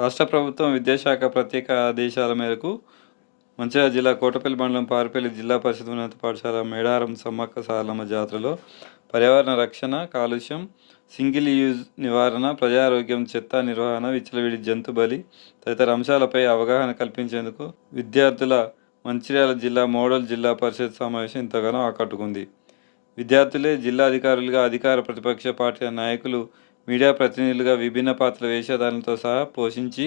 రాష్ట్ర ప్రభుత్వం విద్యాశాఖ ప్రత్యేక ఆదేశాల మేరకు మంచిర్యాల జిల్లా కోటపల్లి మండలం పారిపల్లి జిల్లా పరిషత్ ఉన్నత పాఠశాల మేడారం సమ్మక్క సాలమ్మ జాతరలో పర్యావరణ రక్షణ కాలుష్యం సింగిల్ యూజ్ నివారణ ప్రజారోగ్యం చెత్త నిర్వహణ విచ్చలవిడి జంతు బలి తదితర అంశాలపై అవగాహన కల్పించేందుకు విద్యార్థుల మంచిర్యాల జిల్లా మోడల్ జిల్లా పరిషత్ సమావేశం ఎంతగానో ఆకట్టుకుంది. విద్యార్థులే జిల్లా అధికారులుగా అధికార ప్రతిపక్ష పార్టీల నాయకులు మీడియా ప్రతినిధులుగా విభిన్న పాత్రల వేషధారణతో సహా పోషించి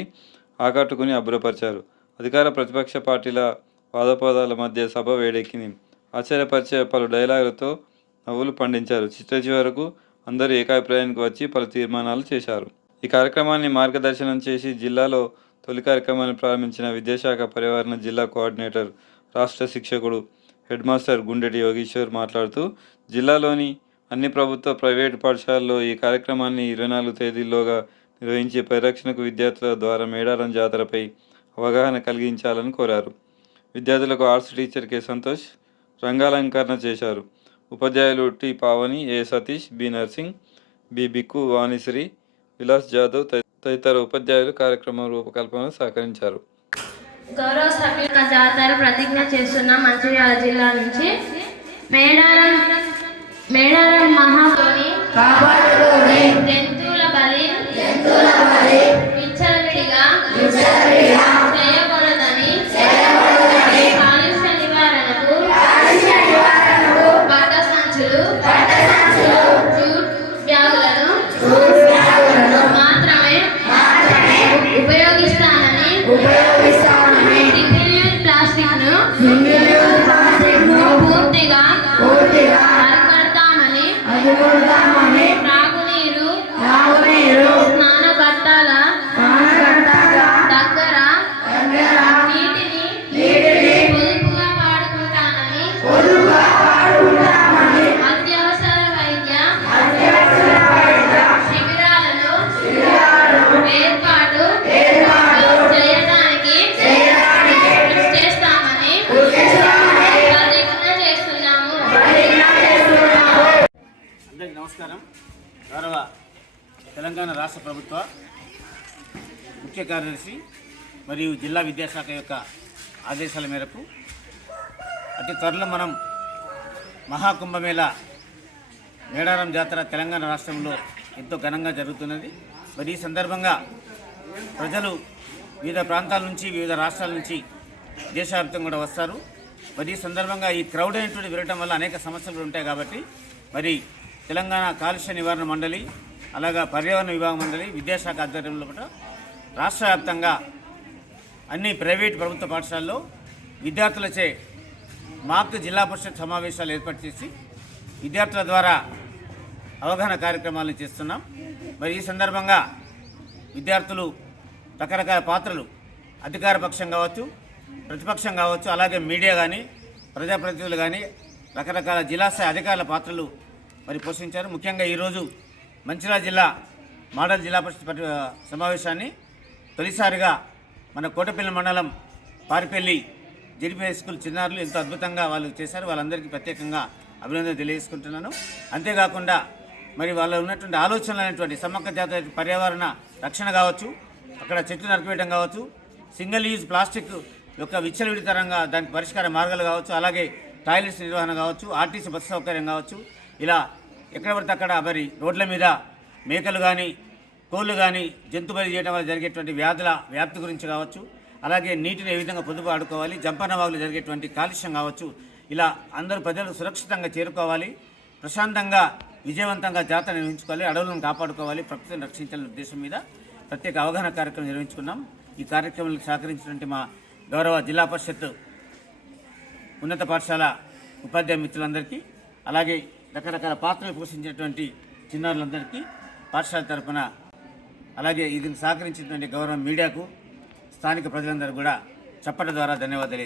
ఆకట్టుకుని అబ్బురపరిచారు. అధికార ప్రతిపక్ష పార్టీల వాదోపవాదాల మధ్య సభ వేడెక్కింది. ఆశ్చర్యపరిచే పలు డైలాగులతో నవ్వులు పండించారు. చిట్ట చివరకు అందరూ ఏకాభిప్రాయానికి వచ్చి పలు తీర్మానాలు చేశారు. ఈ కార్యక్రమాన్ని మార్గదర్శనం చేసి జిల్లాలో తొలి కార్యక్రమాన్ని ప్రారంభించిన విద్యాశాఖ పర్యావరణ జిల్లా కోఆర్డినేటర్ రాష్ట్ర శిక్షకుడు హెడ్ మాస్టర్ గుండెటి యోగేశ్వర్ మాట్లాడుతూ జిల్లాలోని అన్ని ప్రభుత్వ ప్రైవేటు పాఠశాలల్లో ఈ కార్యక్రమాన్ని ఇరవై నాలుగు తేదీల్లోగా నిర్వహించి పరిరక్షణకు విద్యార్థుల ద్వారా మేడారం జాతరపై అవగాహన కలిగించాలని కోరారు. విద్యార్థులకు ఆర్ట్స్ టీచర్ కె. సంతోష్ రంగాలంకరణ చేశారు. ఉపాధ్యాయులు T. Pavani A. Satish B. Narsing B. Bikku Vanishri Vilas Jadhav తదితర ఉపాధ్యాయులు కార్యక్రమం రూపకల్పనలో సహకరించారు. గౌరవ సభ్యుల జాతర ప్రతిజ్ఞ చేస్తున్న మంచిర్యాల జిల్లా నుంచి మేడారం मेड़ గౌరవ తెలంగాణ రాష్ట్ర ప్రభుత్వ ముఖ్య కార్యదర్శి మరియు జిల్లా విద్యాశాఖ యొక్క ఆదేశాల మేరకు అతి త్వరలో మనం మహాకుంభమేళ మేడారం జాతర తెలంగాణ రాష్ట్రంలో ఎంతో ఘనంగా జరుగుతున్నది. మరి ఈ సందర్భంగా ప్రజలు వివిధ ప్రాంతాల నుంచి వివిధ రాష్ట్రాల నుంచి దేశవ్యాప్తంగా కూడా వస్తారు. మరి ఈ సందర్భంగా ఈ క్రౌడ్ అనేటువంటి విరగటం వల్ల అనేక సమస్యలు ఉంటాయి కాబట్టి మరి తెలంగాణ కాలుష్య నివారణ మండలి అలాగా పర్యావరణ విభాగ మండలి విద్యాశాఖ ఆధ్వర్యంలో కూడా రాష్ట్ర వ్యాప్తంగా అన్ని ప్రైవేట్ ప్రభుత్వ పాఠశాలలో విద్యార్థులచే మాక్ జిల్లా పరిషత్ సమావేశాలు ఏర్పాటు చేసి విద్యార్థుల ద్వారా అవగాహన కార్యక్రమాలను చేస్తున్నాం. మరి ఈ సందర్భంగా విద్యార్థులు రకరకాల పాత్రలు అధికార పక్షం కావచ్చు ప్రతిపక్షం కావచ్చు అలాగే మీడియా కానీ ప్రజాప్రతినిధులు కానీ రకరకాల జిల్లా స్థాయి అధికారుల పాత్రలు మరి పోషించారు. ముఖ్యంగా ఈరోజు మంచిర్యాల జిల్లా మోడల్ జిల్లా పరిషత్ సమావేశాన్ని తొలిసారిగా మన కోటపల్లి మండలం పారిపల్లి హై స్కూల్ చిన్నారులు ఎంతో అద్భుతంగా వాళ్ళు చేశారు. వాళ్ళందరికీ ప్రత్యేకంగా అభినందన తెలియజేసుకుంటున్నాను. అంతేకాకుండా మరి వాళ్ళ ఉన్నటువంటి ఆలోచనలు అనేటువంటి సమ్మక్క జాత పర్యావరణ రక్షణ కావచ్చు అక్కడ చెట్లు నరికివేయడం కావచ్చు సింగిల్ యూజ్ ప్లాస్టిక్ యొక్క విచ్చలవిడితరంగా దానికి పరిష్కార మార్గాలు కావచ్చు అలాగే టాయిలెట్స్ నిర్వహణ కావచ్చు ఆర్టీసీ బస్సు సౌకర్యం కావచ్చు ఇలా ఎక్కడ పడితే అక్కడ మరి రోడ్ల మీద మేకలు కానీ కోళ్ళు కానీ జంతు బలి చేయడం వల్ల జరిగేటువంటి వ్యాధుల వ్యాప్తి గురించి కావచ్చు అలాగే నీటిని ఏ విధంగా పొదుపు ఆడుకోవాలి జంపన్న వాగులు జరిగేటువంటి కాలుష్యం కావచ్చు ఇలా అందరూ ప్రజలు సురక్షితంగా చేరుకోవాలి ప్రశాంతంగా విజయవంతంగా జాతర నిర్వహించుకోవాలి అడవులను కాపాడుకోవాలి ప్రకృతిని రక్షించాలనే ఉద్దేశం మీద ప్రత్యేక అవగాహన కార్యక్రమం నిర్వహించుకున్నాం. ఈ కార్యక్రమానికి సహకరించినటువంటి మా గౌరవ జిల్లా పరిషత్ ఉన్నత పాఠశాల ఉపాధ్యాయ మిత్రులందరికీ అలాగే రకరకాల పాత్రలు పోషించినటువంటి చిన్నారులందరికీ పాఠశాల తరపున అలాగే ఇది సహకరించినటువంటి గౌరవ మీడియాకు స్థానిక ప్రజలందరూ కూడా చప్పటి ద్వారా ధన్యవాదాలు